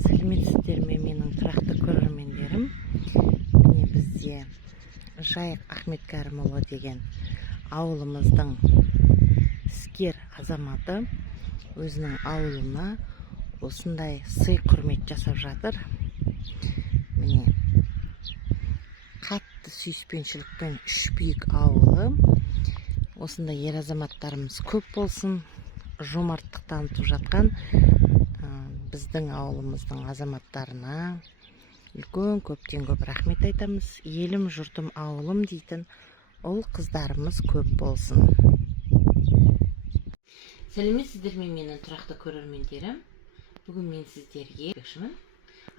Сәлеметсіздер ме менің тұрақты көрермендерім? Міне бізде Жайық Ахмет Кәрімұлы деген ауылымыздың іскер азаматы өзінің ауылына осындай сый құрмет жасап жатыр. Міне қатты сүйіспеншілікпен үш биік ауылы. Осындай ер азаматтарымыз көп болсын. Жомарттық танытып жатқан біздің ауылымыздың азаматтарына үлкен көптен көп рахмет айтамыз. Елім, жұртым, ауылым дейтін ұл қыздарымыз көп болсын. Сәлеметсіздер ме менің тұрақты көрермендерім? Бүгін мен сіздерге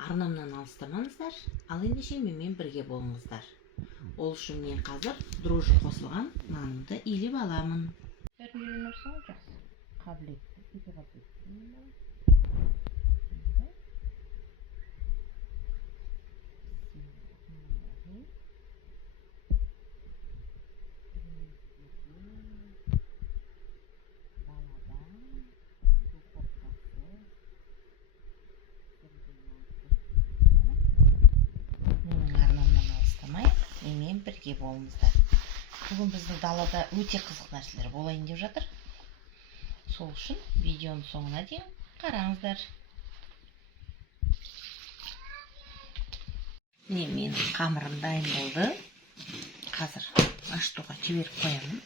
арнамнан алыстамаңыздар, ал ендеше менімен бірге болыңыздар. Ол үшін мен қазір дрожжи қосылған нанымды илеп аламын. Менімен бірге болыңыздар. Бүгін біздің далада өте қызық нәрселер болайын деп жатыр. Сол үшін видеоның соңына дейін қараңыздар. Міне менің қамырым дайын болды. Қазір ашытуға жіберіп қоямын.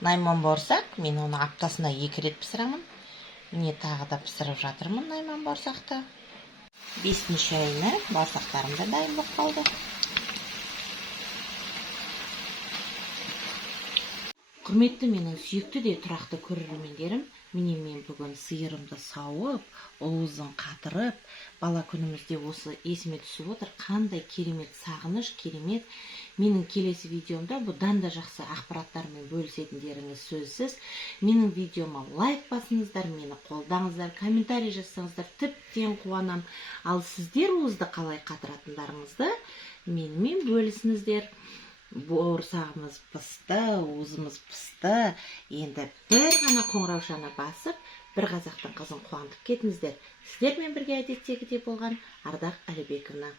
Найман бауырсақ, мен оны аптасына 2 рет пісірамын. Міне тағы да пісіріп жатырмын найман бауырсақты. 5-ші айына бауырсақтарым да дайын болып қалды. Құрметті менің сүйікті де тұрақты көрермендерім, міне мен бүгін сиырымды сауып, уызын қатырып, бала күнімізде осы есіме түсіп отыр. Қандай керемет сағыныш, керемет. Менің келесі видеомда бұдан да жақсы ақпараттармен бөлісетіндеріңіз сөзсіз. Менің видеома лайк басыңыздар, мені қолдаңыздар, комментарий жазсаңыздар, тіптен қуанам. Ал сіздер уызды қалай қатыратындарыңызды менімен бөлісіңіздер. Бауырсағымыз пісті, уызымыз пісті. Енді бір ғана қоңыраушаны басып, бір қазақтың қызын қуантып кетіңіздер. Сіздермен бірге әдеттегідей болған Ардақ Әлібековна.